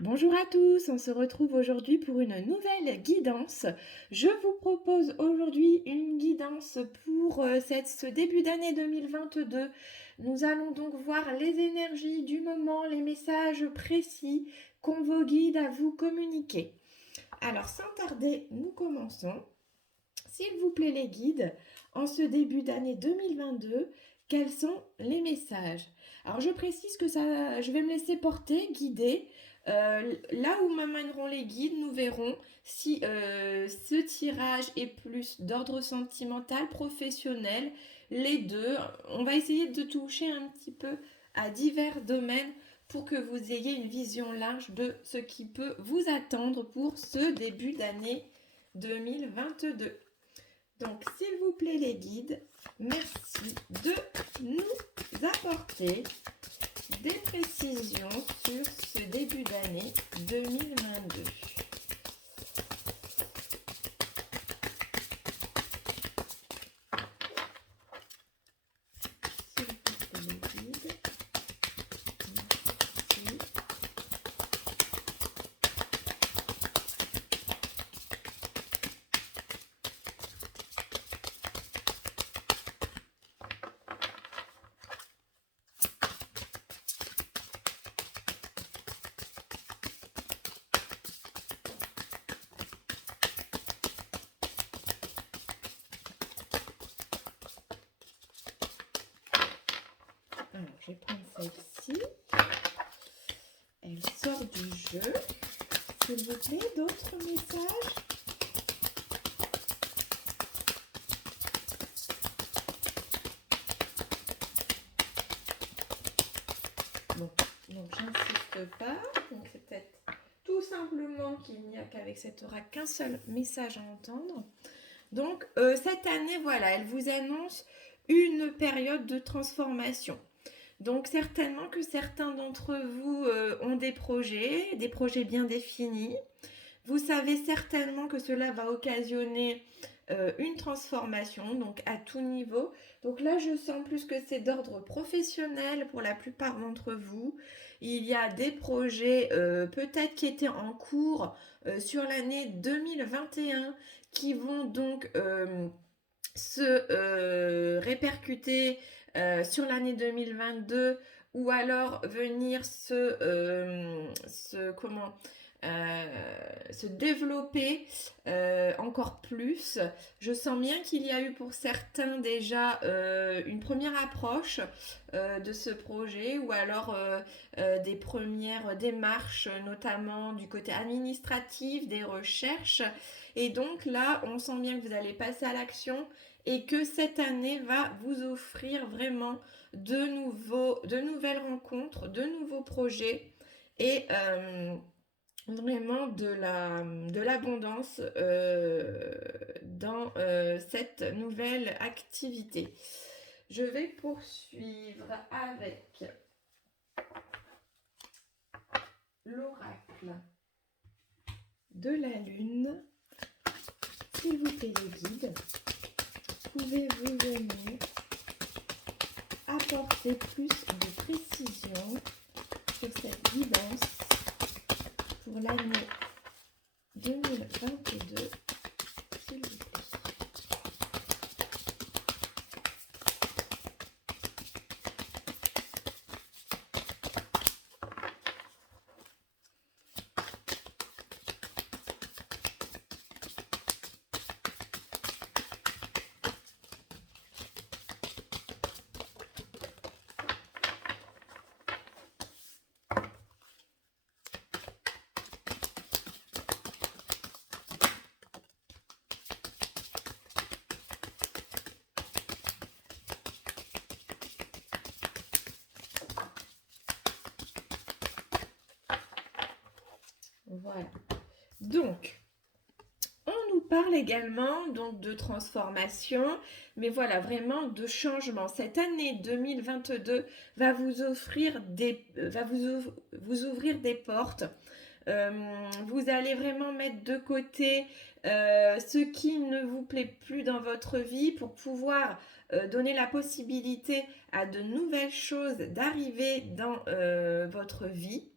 Bonjour à tous, on se retrouve aujourd'hui pour une nouvelle guidance. Je vous propose aujourd'hui une guidance pour ce début d'année 2022. Nous allons donc voir les énergies du moment, les messages précis qu'ont vos guides à vous communiquer. Alors sans tarder, nous commençons. S'il vous plaît les guides, en ce début d'année 2022, quels sont les messages? Alors je précise que je vais me laisser porter, guider. Là où m'amèneront les guides, nous verrons si ce tirage est plus d'ordre sentimental, professionnel, les deux. On va essayer de toucher un petit peu à divers domaines pour que vous ayez une vision large de ce qui peut vous attendre pour ce début d'année 2022. Donc, s'il vous plaît, les guides, merci de nous apporter des précisions sur ce début d'année 2022. S'il vous plaît, les guides, merci. Alors, je vais prendre celle-ci. Elle sort du jeu. S'il vous plaît, d'autres messages? Bon, donc j'insiste pas. Donc c'est peut-être tout simplement qu'il n'y a qu'avec cette aura qu'un seul message à entendre. Donc cette année, voilà, elle vous annonce une période de transformation. Donc certainement que certains d'entre vous ont des projets bien définis. Vous savez certainement que cela va occasionner une transformation, donc à tout niveau. Donc là, je sens plus que c'est d'ordre professionnel pour la plupart d'entre vous. Il y a des projets peut-être qui étaient en cours sur l'année 2021 qui vont donc se répercuter sur l'année 2022 ou alors venir euh, se développer encore plus. Je sens bien qu'il y a eu pour certains déjà une première approche de ce projet ou alors des premières démarches, notamment du côté administratif, des recherches. Et donc là, on sent bien que vous allez passer à l'action et que cette année va vous offrir vraiment de nouvelles rencontres, de nouveaux projets et vraiment de l'abondance dans cette nouvelle activité. Je vais poursuivre avec l'oracle de la lune. S'il vous plaît les guides, pouvez-vous venir apporter plus de précision sur cette guidance pour l'année 2022, s'il vous plaît. Voilà. Donc, on nous parle également donc de transformation, mais voilà, vraiment de changement. Cette année 2022 va vous offrir vous ouvrir des portes. Vous allez vraiment mettre de côté ce qui ne vous plaît plus dans votre vie pour pouvoir donner la possibilité à de nouvelles choses d'arriver dans votre vie.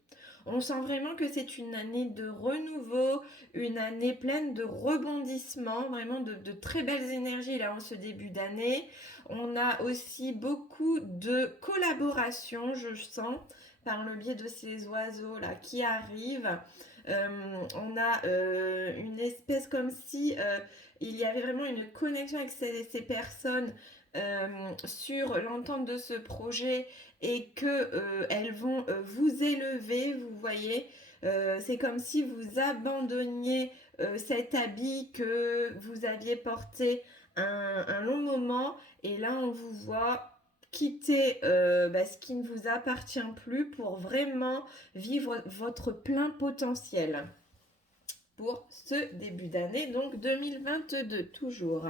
On sent vraiment que c'est une année de renouveau, une année pleine de rebondissements, vraiment de très belles énergies là en ce début d'année. On a aussi beaucoup de collaborations, je sens, par le biais de ces oiseaux là qui arrivent. On a une espèce comme si il y avait vraiment une connexion avec ces personnes sur l'entente de ce projet et que elles vont vous élever, vous voyez. C'est comme si vous abandonniez cet habit que vous aviez porté un long moment et là on vous voit quitter ce qui ne vous appartient plus pour vraiment vivre votre plein potentiel pour ce début d'année, donc 2022 toujours.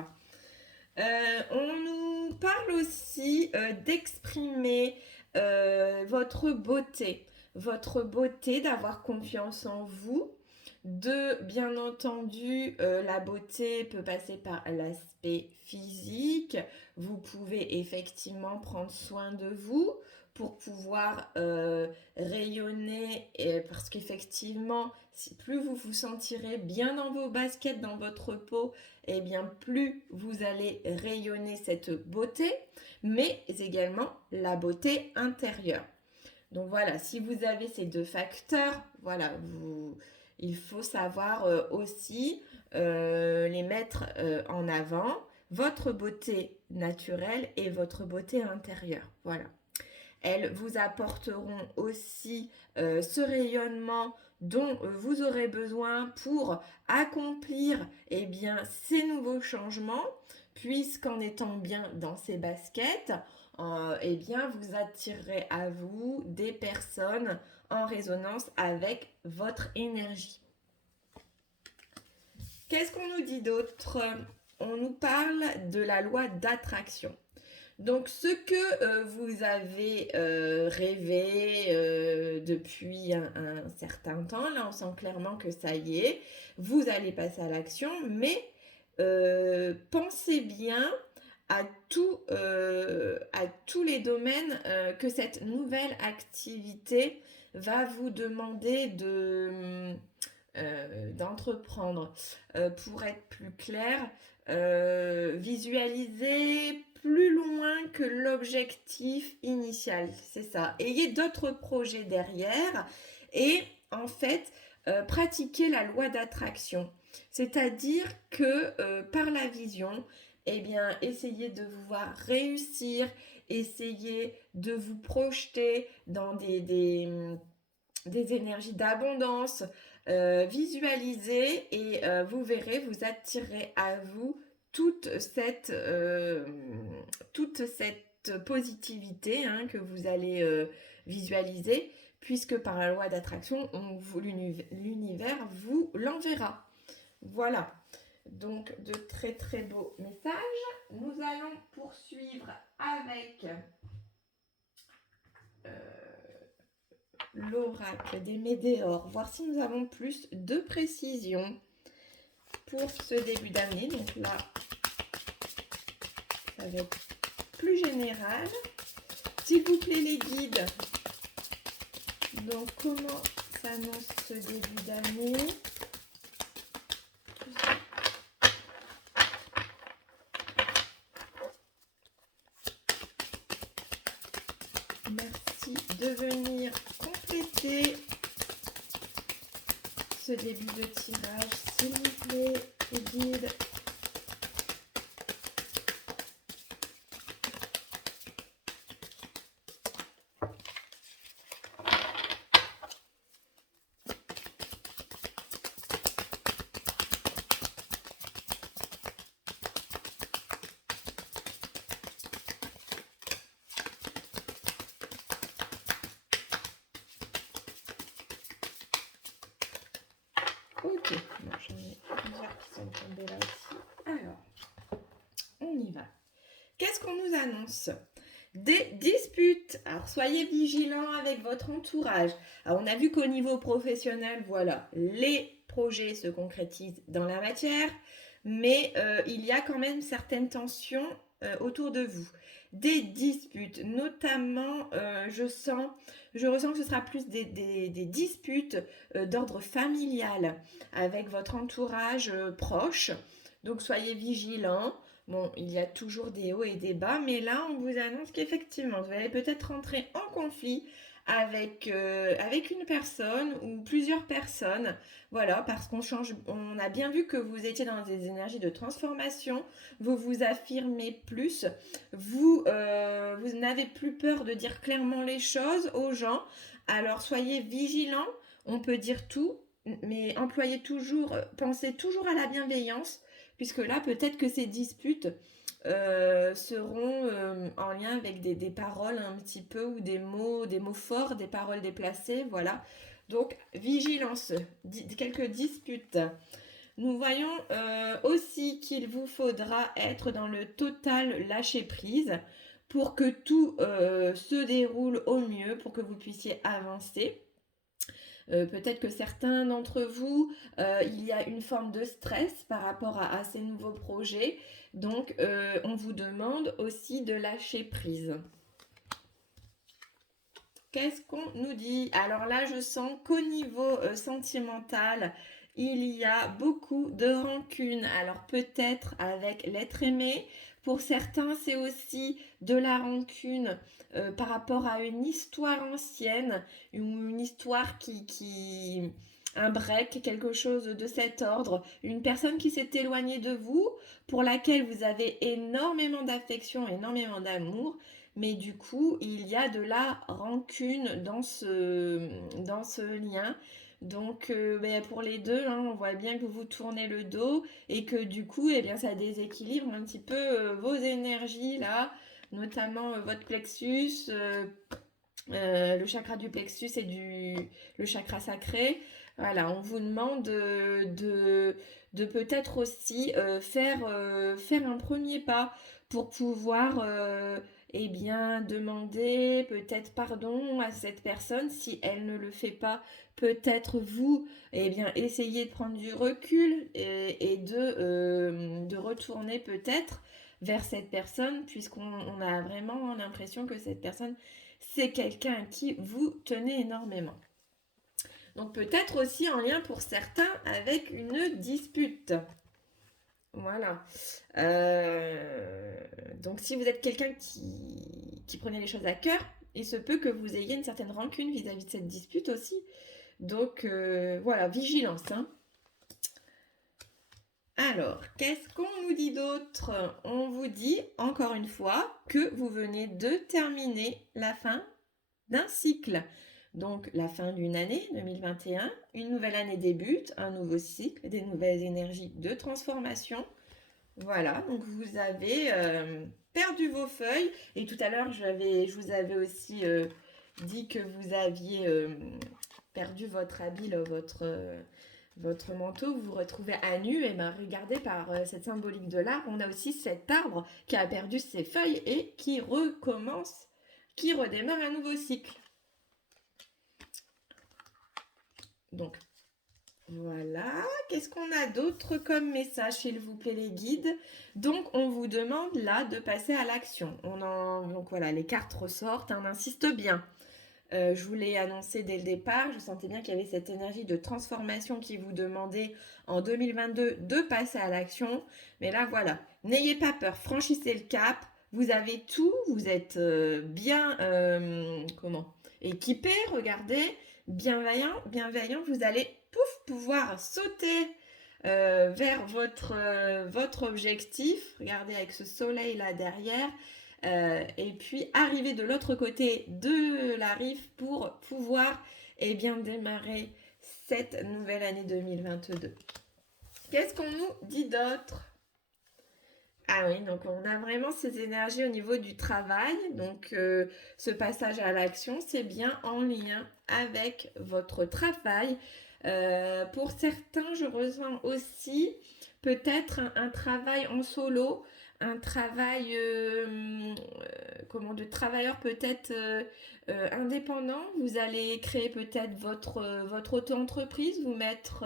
On nous parle aussi d'exprimer votre beauté, d'avoir confiance en vous, de bien entendu la beauté peut passer par l'aspect physique. Vous pouvez effectivement prendre soin de vous pour pouvoir rayonner parce qu'effectivement plus vous vous sentirez bien dans vos baskets, dans votre peau, et bien plus vous allez rayonner cette beauté, mais également la beauté intérieure. Donc voilà, si vous avez ces deux facteurs, voilà, il faut savoir aussi les mettre en avant, votre beauté naturelle et votre beauté intérieure. Voilà. Elles vous apporteront aussi ce rayonnement dont vous aurez besoin pour accomplir ces nouveaux changements, puisqu'en étant bien dans ces baskets, vous attirerez à vous des personnes en résonance avec votre énergie. Qu'est-ce qu'on nous dit d'autre? On nous parle de la loi d'attraction. Donc, ce que vous avez rêvé depuis un certain temps, là, on sent clairement que ça y est, vous allez passer à l'action, mais pensez bien à tous les domaines que cette nouvelle activité va vous demander d'entreprendre. Pour être plus clair, visualisez plus loin que l'objectif initial, c'est ça. Ayez d'autres projets derrière et en fait, pratiquez la loi d'attraction. C'est-à-dire que par la vision, essayez de vous voir réussir, essayez de vous projeter dans des énergies d'abondance, visualisez et vous verrez, vous attirez à vous toute cette positivité que vous allez visualiser, puisque par la loi d'attraction, l'univers vous l'enverra. Voilà, donc de très très beaux messages. Nous allons poursuivre avec l'oracle des Médéors, voir si nous avons plus de précision pour ce début d'année. Donc là, ça va être plus général. S'il vous plaît les guides, donc comment s'annonce ce début d'année? Merci de venir compléter ce début de tirage, s'il vous plaît, les guides. Ok, bon, j'en ai plusieurs qui sont tombés là aussi. Alors, on y va. Qu'est-ce qu'on nous annonce? Des disputes. Alors, soyez vigilants avec votre entourage. Alors, on a vu qu'au niveau professionnel, voilà, les projets se concrétisent dans la matière, mais il y a quand même certaines tensions autour de vous. Des disputes, notamment, je ressens que ce sera plus des disputes d'ordre familial avec votre entourage proche. Donc soyez vigilants. Bon, il y a toujours des hauts et des bas, mais là, on vous annonce qu'effectivement, vous allez peut-être rentrer en conflit avec une personne ou plusieurs personnes. Voilà, parce on a bien vu que vous étiez dans des énergies de transformation, vous vous affirmez plus, vous n'avez plus peur de dire clairement les choses aux gens. Alors soyez vigilants, on peut dire tout, mais pensez toujours à la bienveillance, puisque là, peut-être que ces disputes seront en lien avec des paroles un petit peu ou des mots forts, des paroles déplacées, voilà. Donc, vigilance, quelques disputes. Nous voyons aussi qu'il vous faudra être dans le total lâcher prise pour que tout se déroule au mieux, pour que vous puissiez avancer. Peut-être que certains d'entre vous, il y a une forme de stress par rapport à ces nouveaux projets. Donc, on vous demande aussi de lâcher prise. Qu'est-ce qu'on nous dit? Alors là, je sens qu'au niveau sentimental, il y a beaucoup de rancune. Alors peut-être avec l'être aimé. Pour certains, c'est aussi de la rancune par rapport à une histoire ancienne, une histoire un break, quelque chose de cet ordre, une personne qui s'est éloignée de vous, pour laquelle vous avez énormément d'affection, énormément d'amour, mais du coup, il y a de la rancune dans ce lien. Donc, pour les deux, hein, on voit bien que vous vous tournez le dos et que du coup, eh bien, ça déséquilibre un petit peu vos énergies là, notamment votre plexus, le chakra du plexus et le chakra sacré. Voilà, on vous demande de peut-être aussi faire un premier pas pour pouvoir eh bien, demander peut-être pardon à cette personne si elle ne le fait pas. Peut-être vous, eh bien, essayez de prendre du recul et de retourner peut-être vers cette personne, puisqu'on a vraiment l'impression que cette personne, c'est quelqu'un à qui vous tenez énormément. Donc peut-être aussi en lien pour certains avec une dispute. Voilà. Donc si vous êtes quelqu'un qui prenait les choses à cœur, il se peut que vous ayez une certaine rancune vis-à-vis de cette dispute aussi. Donc voilà, vigilance. Hein. Alors, qu'est-ce qu'on nous dit d'autre? On vous dit, encore une fois, que vous venez de terminer la fin d'un cycle. Donc, la fin d'une année 2021, une nouvelle année débute, un nouveau cycle, des nouvelles énergies de transformation. Voilà, donc vous avez perdu vos feuilles. Et tout à l'heure, je vous avais aussi dit que vous aviez perdu votre habit, votre manteau, vous vous retrouvez à nu. Et bien, regardez par cette symbolique de l'arbre, on a aussi cet arbre qui a perdu ses feuilles et qui recommence, qui redémarre un nouveau cycle. Donc, voilà. Qu'est-ce qu'on a d'autre comme message, s'il vous plaît, les guides? Donc, on vous demande là de passer à l'action. Donc voilà, les cartes ressortent, on insiste bien. Je vous l'ai annoncé dès le départ, je sentais bien qu'il y avait cette énergie de transformation qui vous demandait en 2022 de passer à l'action. Mais là, voilà, n'ayez pas peur, franchissez le cap. Vous avez tout, vous êtes bien équipé, regardez, bienveillant, vous allez pouvoir sauter vers votre objectif. Regardez avec ce soleil là derrière. Et puis arriver de l'autre côté de la rive pour pouvoir démarrer cette nouvelle année 2022. Qu'est-ce qu'on nous dit d'autre? Ah oui, donc on a vraiment ces énergies au niveau du travail. Donc ce passage à l'action, c'est bien en lien avec votre travail. Pour certains, je ressens aussi peut-être un travail en solo, un travail, de travailleur peut-être indépendant. Vous allez créer peut-être votre auto-entreprise, vous mettre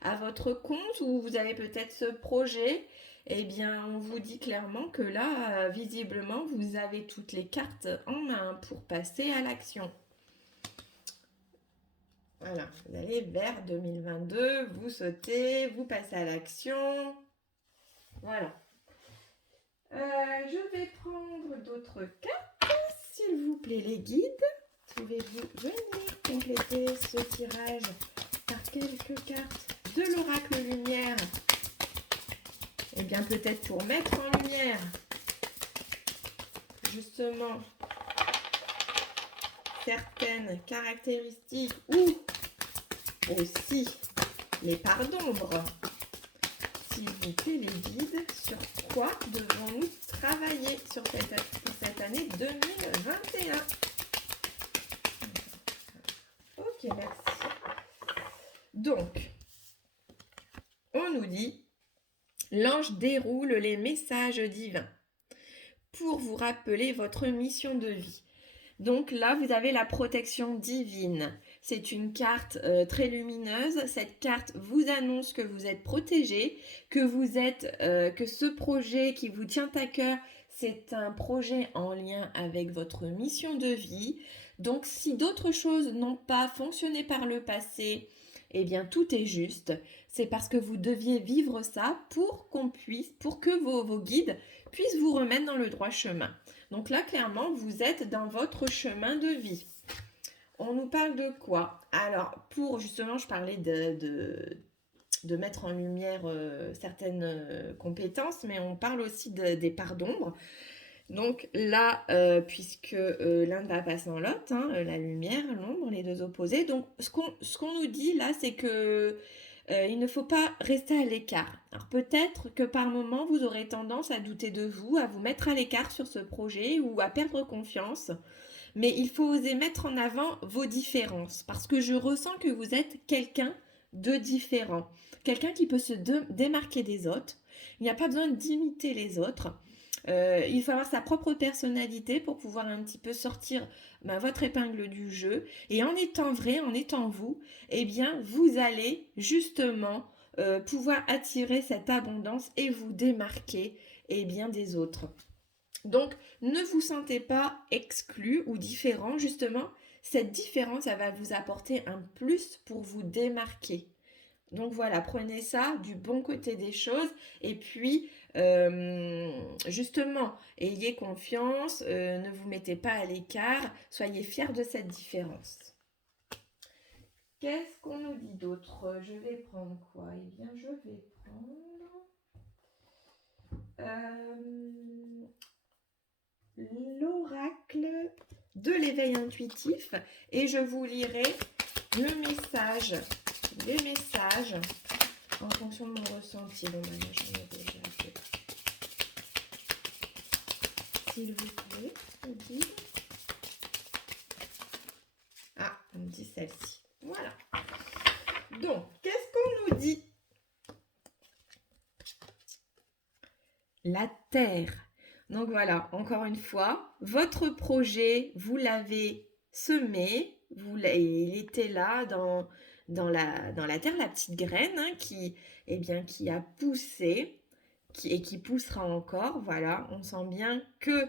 à votre compte, ou vous avez peut-être ce projet. Eh bien, on vous dit clairement que là, visiblement, vous avez toutes les cartes en main pour passer à l'action. Voilà, vous allez vers 2022, vous sautez, vous passez à l'action. Voilà. Je vais prendre d'autres cartes, s'il vous plaît, les guides. Pouvez-vous venir compléter ce tirage par quelques cartes de l'oracle lumière? Eh bien, peut-être pour mettre en lumière, justement, certaines caractéristiques ou aussi les parts d'ombre. S'il vous plaît, les guides, sur quoi devons-nous travailler pour cette année 2021? Ok, merci. Donc, on nous dit, l'ange déroule les messages divins pour vous rappeler votre mission de vie. Donc là, vous avez la protection divine. C'est une carte très lumineuse. Cette carte vous annonce que vous êtes protégé, que ce projet qui vous tient à cœur, c'est un projet en lien avec votre mission de vie. Donc si d'autres choses n'ont pas fonctionné par le passé, eh bien tout est juste. C'est parce que vous deviez vivre ça pour que vos guides puissent vous remettre dans le droit chemin. Donc là, clairement, vous êtes dans votre chemin de vie. On nous parle de quoi? Alors, justement, je parlais de mettre en lumière certaines compétences, mais on parle aussi des parts d'ombre. Donc là, puisque l'un va passer en l'autre, la lumière, l'ombre, les deux opposés. Donc ce qu'on nous dit là, c'est que il ne faut pas rester à l'écart. Alors peut-être que par moment, vous aurez tendance à douter de vous, à vous mettre à l'écart sur ce projet ou à perdre confiance. Mais il faut oser mettre en avant vos différences, parce que je ressens que vous êtes quelqu'un de différent, quelqu'un qui peut se démarquer des autres. Il n'y a pas besoin d'imiter les autres. Il faut avoir sa propre personnalité pour pouvoir un petit peu sortir votre épingle du jeu. Et en étant vrai, en étant vous, eh bien, vous allez justement pouvoir attirer cette abondance et vous démarquer des autres. Donc, ne vous sentez pas exclu ou différent. Justement, cette différence, ça va vous apporter un plus pour vous démarquer. Donc voilà, prenez ça du bon côté des choses et puis justement, ayez confiance, ne vous mettez pas à l'écart, soyez fiers de cette différence. Qu'est-ce qu'on nous dit d'autre? Je vais prendre quoi? Eh bien, je vais prendre l'oracle de l'éveil intuitif et je vous lirai les messages en fonction de mon ressenti. Bon, ben, moi, j'en ai déjà fait. S'il vous plaît, on dit. Ah, on me dit celle-ci. Voilà. Donc, qu'est-ce qu'on nous dit? La Terre. Donc voilà, encore une fois, votre projet, vous l'avez semé, il était là dans la terre, la petite graine qui a poussé et qui poussera encore. Voilà, on sent bien que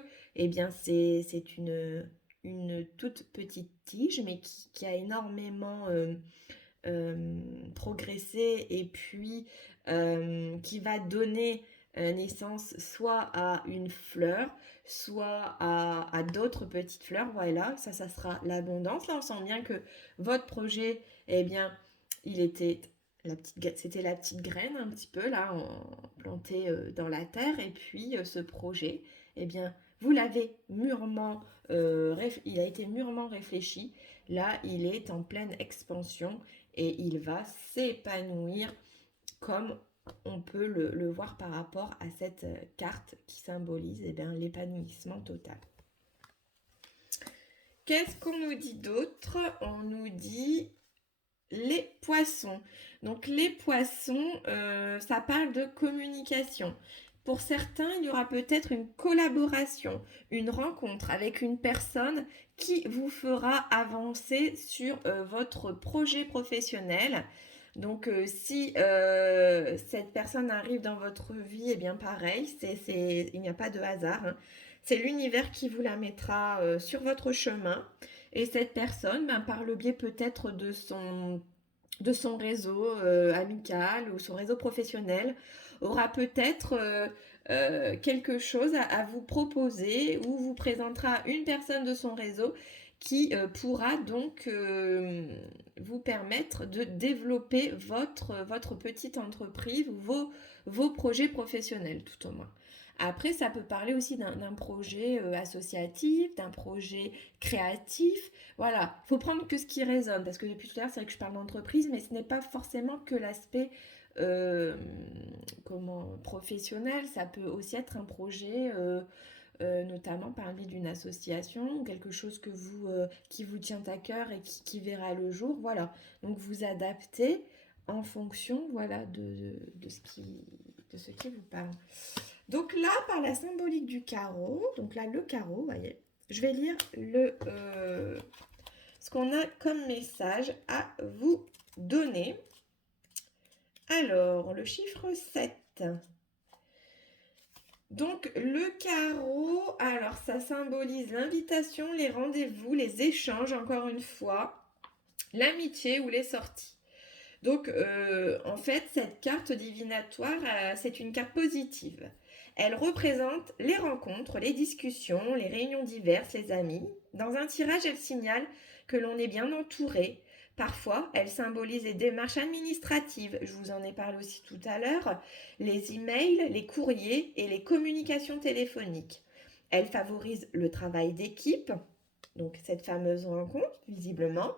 c'est une toute petite tige, mais qui a énormément progressé et puis qui va donner naissance soit à une fleur, soit à d'autres petites fleurs. Voilà, ça sera l'abondance. Là, on sent bien que votre projet, c'était la petite graine un petit peu là, plantée dans la terre. Et puis ce projet, vous l'avez mûrement, il a été mûrement réfléchi. Là, il est en pleine expansion et il va s'épanouir comme on peut le voir par rapport à cette carte qui symbolise l'épanouissement total. Qu'est-ce qu'on nous dit d'autre? On nous dit les poissons. Donc les poissons, ça parle de communication. Pour certains, il y aura peut-être une collaboration, une rencontre avec une personne qui vous fera avancer sur votre projet professionnel. Donc, si cette personne arrive dans votre vie, eh bien pareil, il n'y a pas de hasard, hein. C'est l'univers qui vous la mettra sur votre chemin. Et cette personne, ben, par le biais peut-être de son réseau amical ou son réseau professionnel, aura peut-être quelque chose à vous proposer ou vous présentera une personne de son réseau qui pourra donc vous permettre de développer votre petite entreprise ou vos projets professionnels tout au moins. Après, ça peut parler aussi d'un projet associatif, d'un projet créatif. Voilà, il faut prendre que ce qui résonne, parce que depuis tout à l'heure, c'est vrai que je parle d'entreprise, mais ce n'est pas forcément que l'aspect euh, professionnel, ça peut aussi être un projet, notamment par le biais d'une association, quelque chose qui vous tient à cœur et qui verra le jour. Voilà, donc vous adaptez en fonction voilà, de ce qui vous parle. Donc là, par la symbolique du carreau, donc là, le carreau, vous voyez, je vais lire ce qu'on a comme message à vous donner. Alors, le chiffre 7. Donc, le carreau, alors ça symbolise l'invitation, les rendez-vous, les échanges, encore une fois, l'amitié ou les sorties. Donc, en fait, cette carte divinatoire, c'est une carte positive. Elle représente les rencontres, les discussions, les réunions diverses, les amis. Dans un tirage, elle signale que l'on est bien entouré. Parfois, elle symbolise les démarches administratives, je vous en ai parlé aussi tout à l'heure, les emails, les courriers et les communications téléphoniques. Elle favorise le travail d'équipe, donc cette fameuse rencontre, visiblement.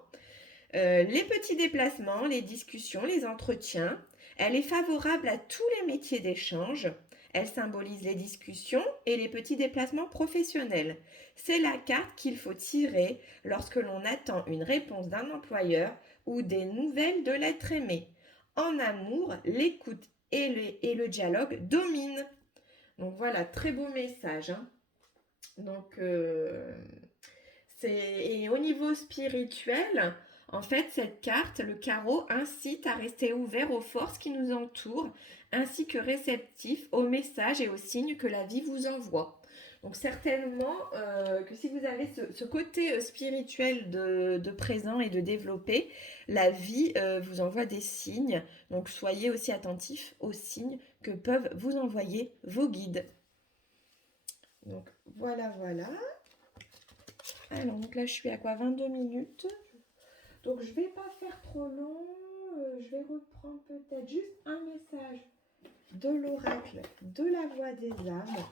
Les petits déplacements, les discussions, les entretiens. Elle est favorable à tous les métiers d'échange. Elle symbolise les discussions et les petits déplacements professionnels. C'est la carte qu'il faut tirer lorsque l'on attend une réponse d'un employeur ou des nouvelles de l'être aimé. En amour, l'écoute et le dialogue dominent. Donc voilà, très beau message, hein. Donc, et au niveau spirituel, en fait, cette carte, le carreau, incite à rester ouvert aux forces qui nous entourent, ainsi que réceptif aux messages et aux signes que la vie vous envoie. Donc certainement que si vous avez ce côté spirituel de présent et de développer, la vie vous envoie des signes. Donc soyez aussi attentifs aux signes que peuvent vous envoyer vos guides. Donc voilà, voilà. Alors, donc là, je suis à quoi? 22 minutes. Donc, je vais pas faire trop long. Je vais reprendre peut-être juste un message de l'oracle de la voix des âmes.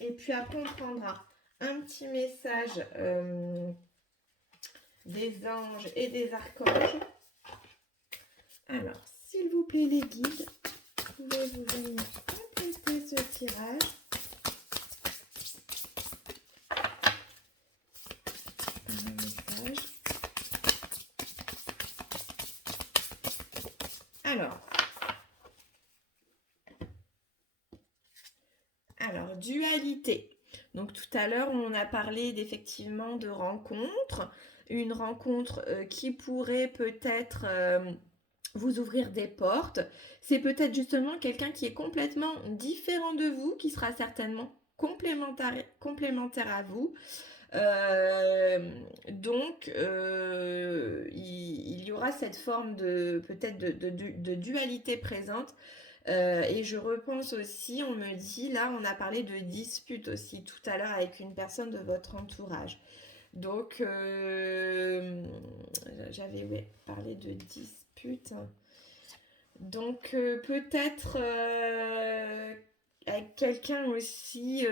Et puis après, on prendra un petit message des anges et des archanges. Alors, s'il vous plaît, les guides, pouvez-vous venir compléter ce tirage? Alors, dualité. Donc tout à l'heure, on a parlé effectivement de rencontres. Une rencontre qui pourrait peut-être vous ouvrir des portes. C'est peut-être justement quelqu'un qui est complètement différent de vous, qui sera certainement complémentaire à vous. Donc, il y aura cette forme de peut-être de dualité présente. Et je repense aussi, on me dit, là on a parlé de dispute aussi tout à l'heure avec une personne de votre entourage. Donc, j'avais parlé de dispute. Donc, peut-être avec quelqu'un aussi,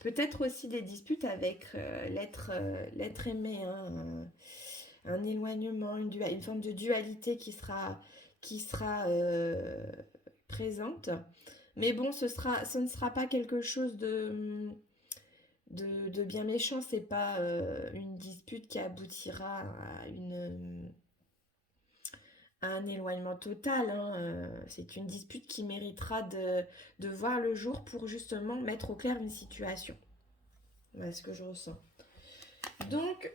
peut-être aussi des disputes avec l'être aimé, hein, un éloignement, une forme de dualité qui sera présente. Mais bon, ce ne sera pas quelque chose de bien méchant. C'est pas une dispute qui aboutira un éloignement total, hein, c'est une dispute qui méritera de voir le jour pour justement mettre au clair une situation. Voilà ce que je ressens. Donc,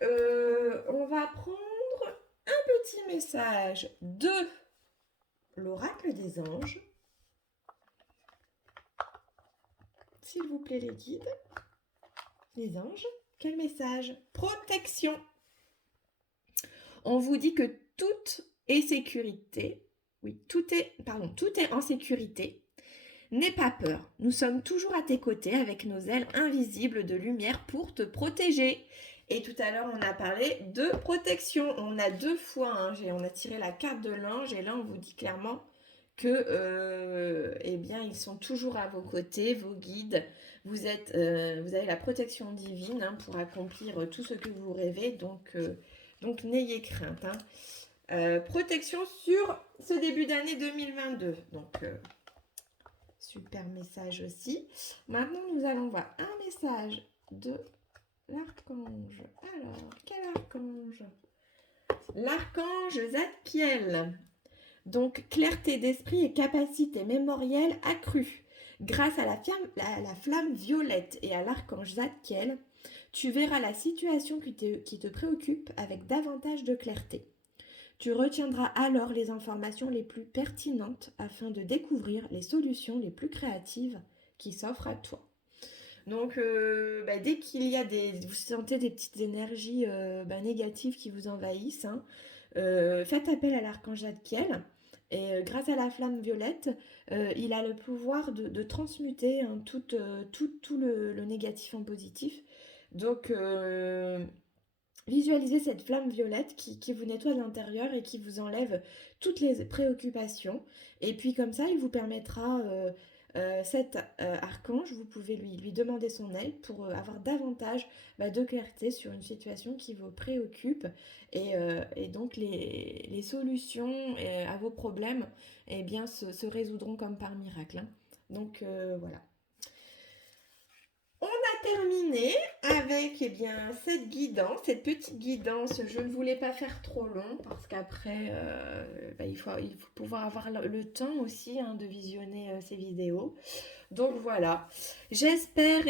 on va prendre un petit message de l'oracle des anges. S'il vous plaît, les guides, les anges, quel message? Protection. On vous dit que tout est sécurité. Oui, tout est en sécurité. N'aie pas peur. Nous sommes toujours à tes côtés avec nos ailes invisibles de lumière pour te protéger. Et tout à l'heure, on a parlé de protection. On a 2 fois, hein, on a tiré la carte de l'ange et là, on vous dit clairement que, eh bien, ils sont toujours à vos côtés, vos guides. Vous avez la protection divine, hein, pour accomplir tout ce que vous rêvez. Donc n'ayez crainte, hein. Protection sur ce début d'année 2022. Donc, super message aussi. Maintenant, nous allons voir un message de l'archange. Alors, quel archange? L'archange Zadkiel. Donc, clarté d'esprit et capacité mémorielle accrue. Grâce à la flamme violette et à l'archange Zadkiel, tu verras la situation qui te préoccupe avec davantage de clarté. Tu retiendras alors les informations les plus pertinentes afin de découvrir les solutions les plus créatives qui s'offrent à toi. Donc, dès qu'il y a vous sentez des petites énergies négatives qui vous envahissent, hein, faites appel à l'archange Zadkiel. Et grâce à la flamme violette, il a le pouvoir de transmuter, hein, tout le négatif en positif. Donc, visualisez cette flamme violette qui vous nettoie de l'intérieur et qui vous enlève toutes les préoccupations. Et puis comme ça, il vous permettra, cet archange, vous pouvez lui demander son aide pour avoir davantage de clarté sur une situation qui vous préoccupe. Et donc les solutions à vos problèmes, eh bien, se résoudront comme par miracle, hein. Donc voilà. Terminé avec cette petite guidance. Je ne voulais pas faire trop long parce qu'après il faut pouvoir avoir le temps aussi, hein, de visionner ces vidéos. Donc voilà, j'espère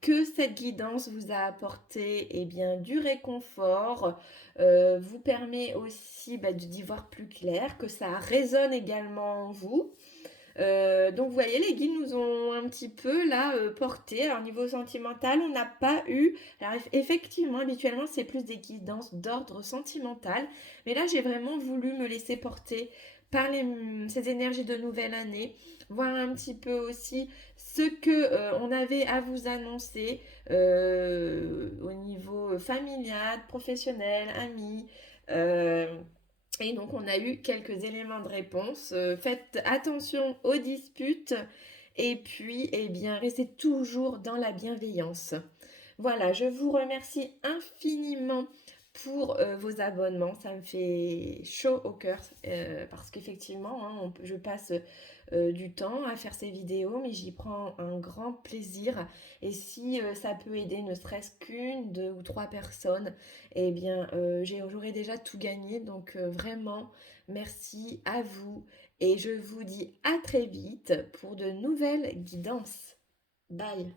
que cette guidance vous a apporté du réconfort, vous permet aussi d'y voir plus clair, que ça résonne également en vous. Donc vous voyez, les guides nous ont un petit peu là porté. Alors niveau sentimental, on n'a pas eu. Alors effectivement, habituellement, c'est plus des guidances d'ordre sentimental. Mais là, j'ai vraiment voulu me laisser porter par ces énergies de nouvelle année. Voir un petit peu aussi ce que on avait à vous annoncer au niveau familial, professionnel, amis. Et donc, on a eu quelques éléments de réponse. Faites attention aux disputes et puis, restez toujours dans la bienveillance. Voilà, je vous remercie infiniment pour vos abonnements. Ça me fait chaud au cœur parce qu'effectivement, hein, je passe du temps à faire ces vidéos, mais j'y prends un grand plaisir. Et si ça peut aider ne serait-ce qu'une, 2 ou 3 personnes, j'aurais déjà tout gagné. Donc vraiment, merci à vous. Et je vous dis à très vite pour de nouvelles guidances. Bye!